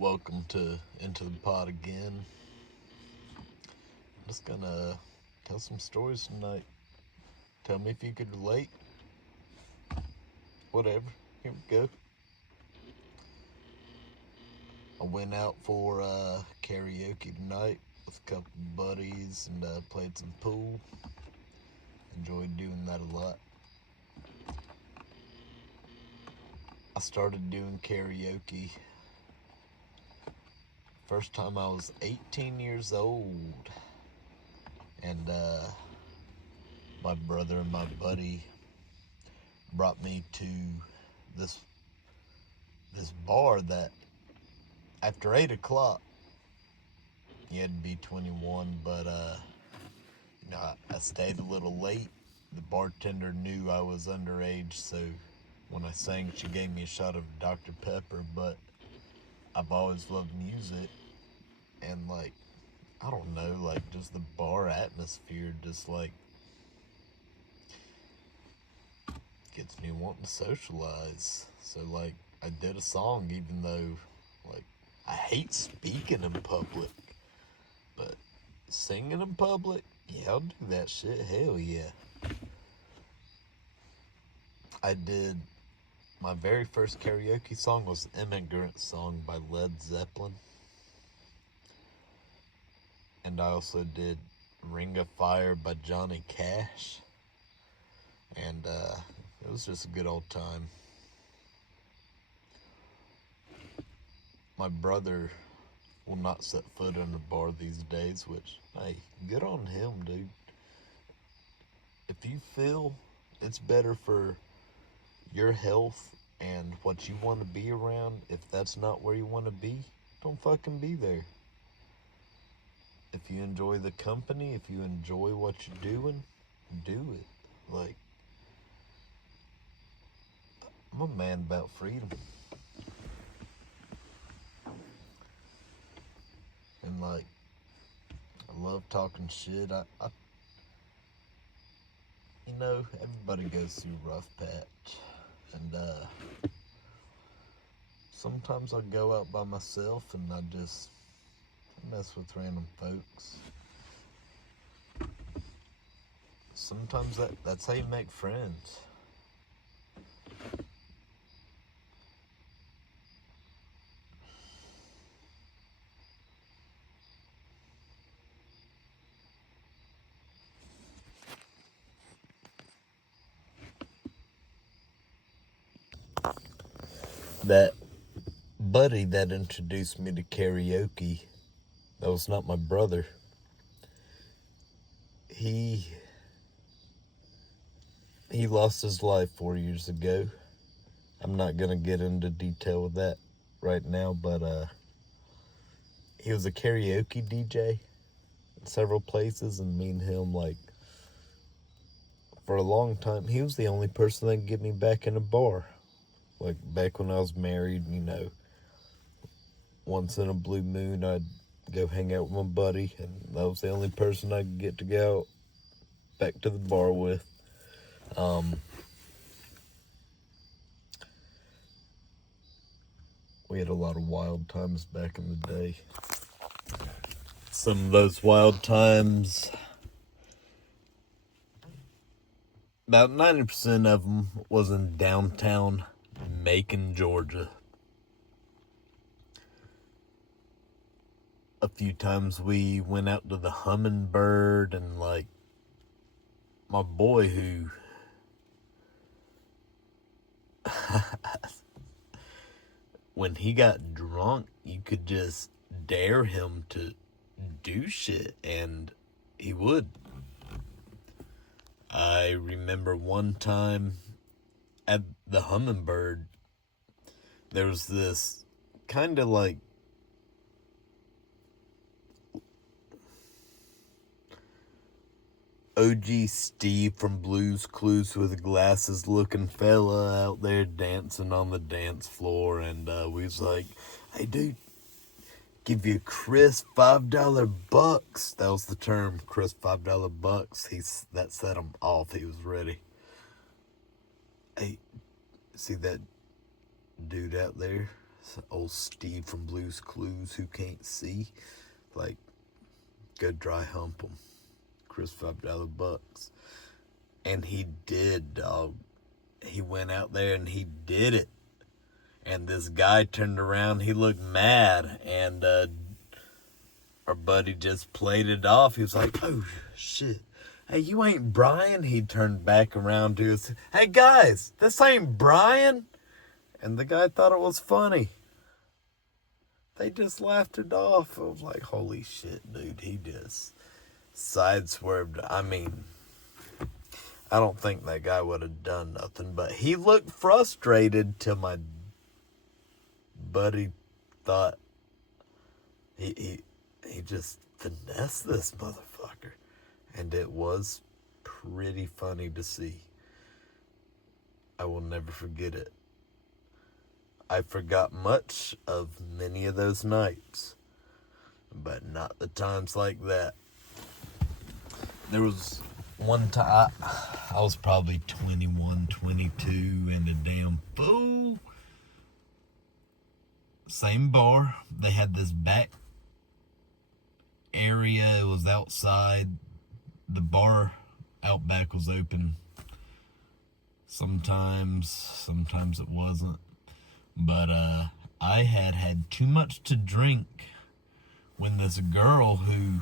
Welcome to Into the Pod again. I'm just gonna tell some stories tonight. Tell me if you could relate. Whatever. Here we go. I went out for karaoke tonight with a couple buddies and played some pool. Enjoyed doing that a lot. I started doing karaoke first time I was 18 years old, and my brother and my buddy brought me to this bar that after 8 o'clock you had to be 21, but I stayed a little late. The bartender knew I was underage, so when I sang she gave me a shot of Dr. Pepper. But I've always loved music, and I don't know, just the bar atmosphere just gets me wanting to socialize. So I did a song, even though I hate speaking in public, but singing in public, yeah, I'll do that shit. Hell yeah. I did my very first karaoke song was Immigrant Song by Led Zeppelin. And I also did Ring of Fire by Johnny Cash. And it was just a good old time. My brother will not set foot in a bar these days, which, hey, good on him, dude. If you feel it's better for your health and what you want to be around, if that's not where you want to be, don't fucking be there. If you enjoy the company, if you enjoy what you're doing, do it. I'm a man about freedom. And I love talking shit. Everybody goes through a rough patch. And sometimes I go out by myself and I just mess with random folks. Sometimes that's how you make friends. That buddy that introduced me to karaoke, that was not my brother. He lost his life 4 years ago. I'm not gonna get into detail with that right now, but he was a karaoke DJ in several places, and me and him, for a long time, he was the only person that could get me back in a bar. Back when I was married, once in a blue moon, I'd go hang out with my buddy, and that was the only person I could get to go back to the bar with. We had a lot of wild times back in the day. Some of those wild times, about 90% of them was in downtown Macon, Georgia. A few times we went out to the Hummingbird, and my boy who when he got drunk, you could just dare him to do shit, and he would. I remember one time at the Hummingbird, there was this kind of OG Steve from Blue's Clues with glasses looking fella out there dancing on the dance floor, and we was like, hey dude, give you crisp $5 bucks. That was the term, crisp $5 bucks. That set him off. He was ready. Hey, see that dude out there? old Steve from Blue's Clues who can't see, like, go dry hump him. Chris $5 bucks. And he did, dog. He went out there and he did it. And this guy turned around, he looked mad, and our buddy just played it off. He was like, oh, shit. Hey, you ain't Brian? He turned back around to us. Hey, guys, this ain't Brian? And the guy thought it was funny. They just laughed it off. I was like, holy shit, dude. He just side-swerved. I mean, I don't think that guy would have done nothing, but he looked frustrated till my buddy thought he just finessed this motherfucker. And it was pretty funny to see. I will never forget it. I forgot much of many of those nights, but not the times like that. There was one time, I was probably 21, 22, and a damn fool. Same bar. They had this back area. It was outside. The bar out back was open. Sometimes it wasn't. But I had too much to drink when this girl who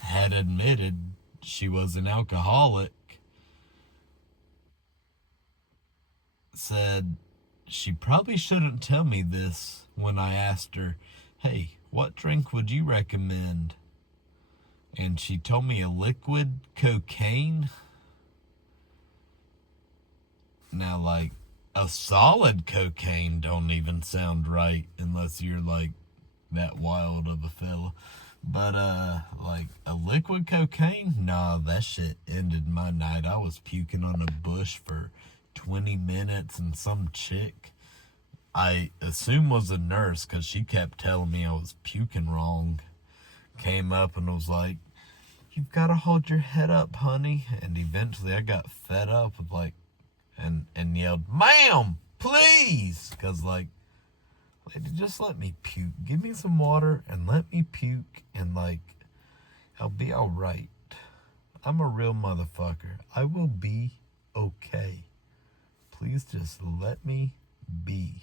had admitted she was an alcoholic said she probably shouldn't tell me this when I asked her, hey, what drink would you recommend? And she told me a liquid cocaine. Now, like, a solid cocaine don't even sound right unless you're, like, that wild of a fella. But, like, a liquid cocaine? Nah, that shit ended my night. I was puking on a bush for 20 minutes, and some chick, I assume was a nurse because she kept telling me I was puking wrong, came up and was like, you've got to hold your head up, honey. And eventually I got fed up with, like, and yelled, ma'am, please. Because, like, lady, just let me puke. Give me some water and let me puke, and, like, I'll be all right. I'm a real motherfucker. I will be okay. Please just let me be.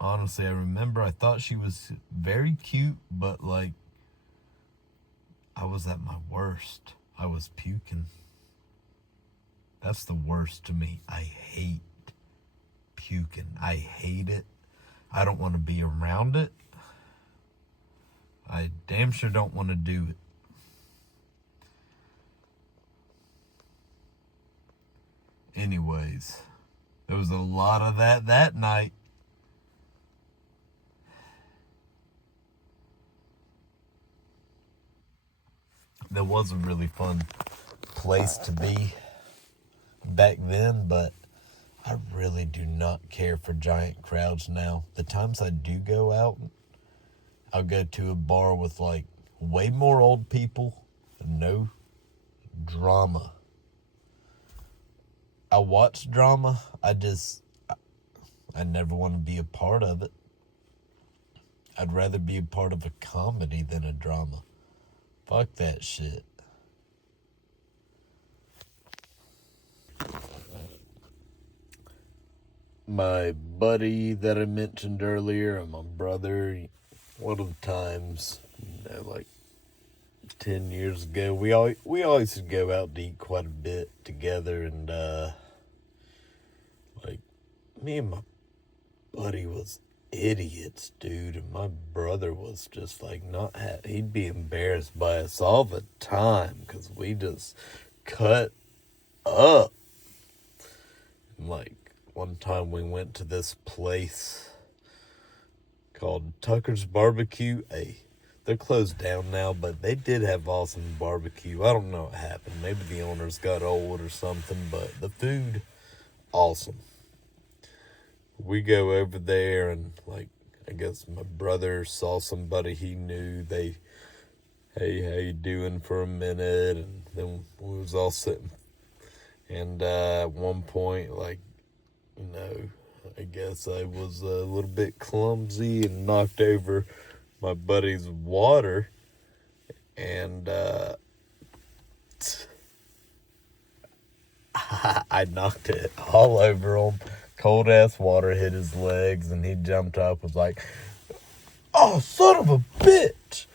Honestly, I remember I thought she was very cute, but, like, I was at my worst. I was puking. That's the worst to me. I hate puking. I hate it. I don't want to be around it. I damn sure don't want to do it. Anyways, there was a lot of that night. That was a really fun place to be back then, but I really do not care for giant crowds now. The times I do go out, I'll go to a bar with, like, way more old people and no drama. I watch drama. I never want to be a part of it. I'd rather be a part of a comedy than a drama. Fuck that shit. My buddy that I mentioned earlier and my brother, one of the times, like 10 years ago, we always would go out to eat quite a bit together, and like, me and my buddy was idiots, dude, and my brother was just like he'd be embarrassed by us all the time because we just cut up. And, like, one time we went to this place called Tucker's Barbecue. Hey, they're closed down now, but they did have awesome barbecue. I don't know what happened. Maybe the owners got old or something, but the food, awesome. We go over there, and, like, I guess my brother saw somebody he knew. They, hey, how you doing for a minute? And then we was all sitting. And at one point, like, I guess I was a little bit clumsy and knocked over my buddy's water, and I knocked it all over him. Cold ass water hit his legs, and he jumped up, was like, "Oh, son of a bitch!"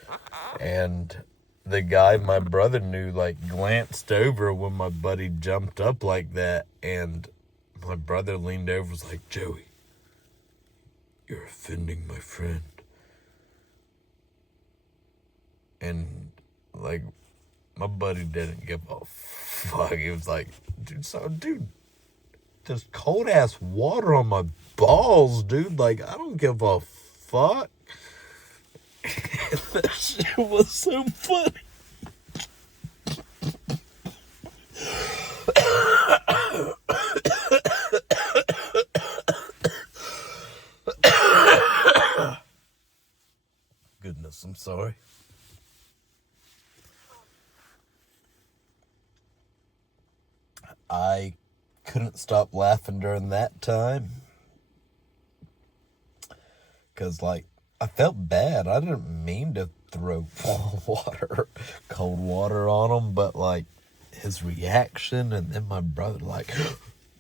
And the guy my brother knew, like, glanced over when my buddy jumped up like that, and my brother leaned over, was like, "Joey, you're offending my friend." And, like, my buddy didn't give a fuck. He was like, dude, just cold ass water on my balls, dude. Like, I don't give a fuck. That shit was so funny. Goodness, I'm sorry. I couldn't stop laughing during that time. Because, like, I felt bad. I didn't mean to throw cold water on him, but, like, his reaction, and then my brother, like,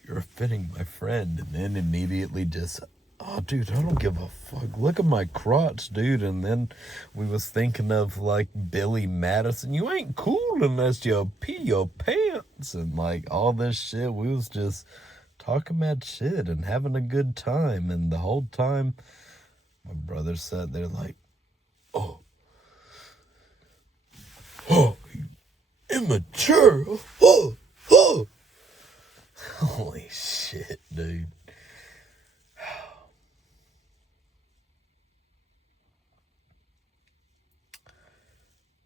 "You're offending my friend," and then immediately just, "Oh, dude, I don't give a fuck. Look at my crotch, dude." And then we was thinking of, like, Billy Madison. "You ain't cool unless you pee your pants," and, like, all this shit. We was just talking mad shit and having a good time, and the whole time my brother sat there like, oh, immature. Oh. Holy shit, dude.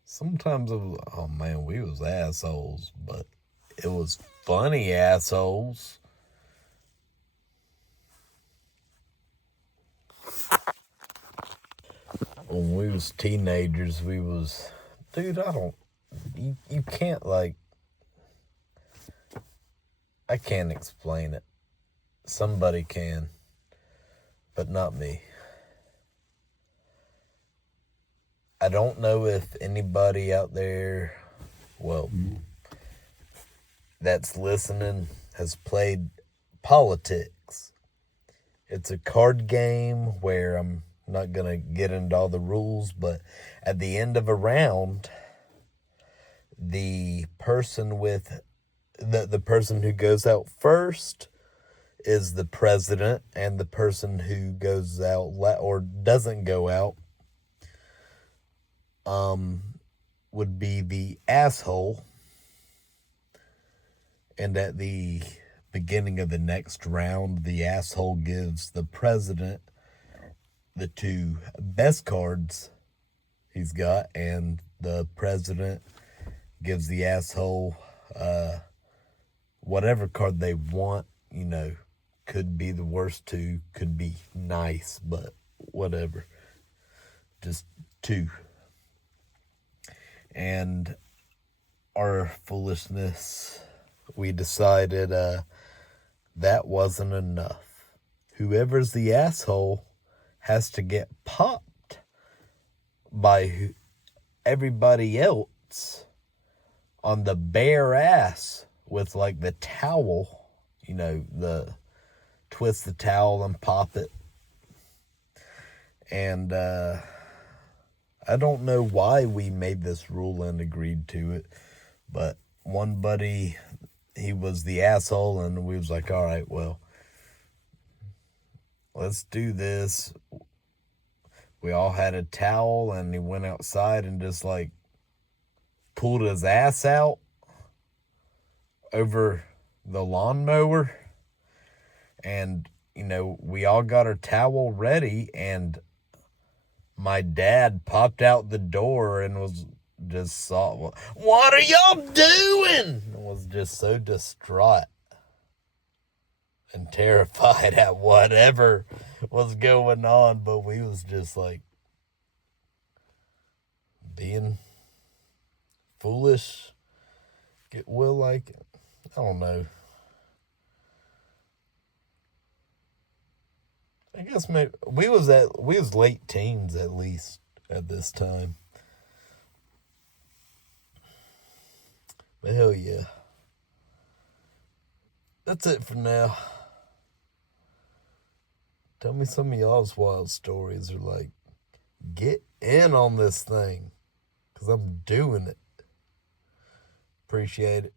Sometimes it was, oh man, we was assholes, but it was funny assholes. When we was teenagers, we was, dude, you can't, like, I can't explain it. Somebody can, but not me. I don't know if anybody out there, well, that's listening has played politics. It's a card game where I'm not going to get into all the rules, but at the end of a round, the person with the person who goes out first is the president, and the person who goes out or doesn't go out would be the asshole. And at the beginning of the next round, the asshole gives the president the two best cards he's got, and the president gives the asshole whatever card they want. You know, could be the worst two, could be nice, but whatever. Just two. And our foolishness, we decided that wasn't enough. Whoever's the asshole has to get popped by everybody else on the bare ass with, like, the towel, you know, twist the towel and pop it. And I don't know why we made this rule and agreed to it, but one buddy, he was the asshole, and we was like, all right, well, let's do this. We all had a towel, and he went outside and just, like, pulled his ass out over the lawnmower. And, you know, we all got our towel ready, and my dad popped out the door and was just saw, "What are y'all doing?" And was just so distraught and terrified at whatever was going on. But we was just, like, being foolish. Like, I don't know. I guess maybe we was late teens at least at this time. But hell yeah. That's it for now. Tell me some of y'all's wild stories, or like, get in on this thing, because I'm doing it. Appreciate it.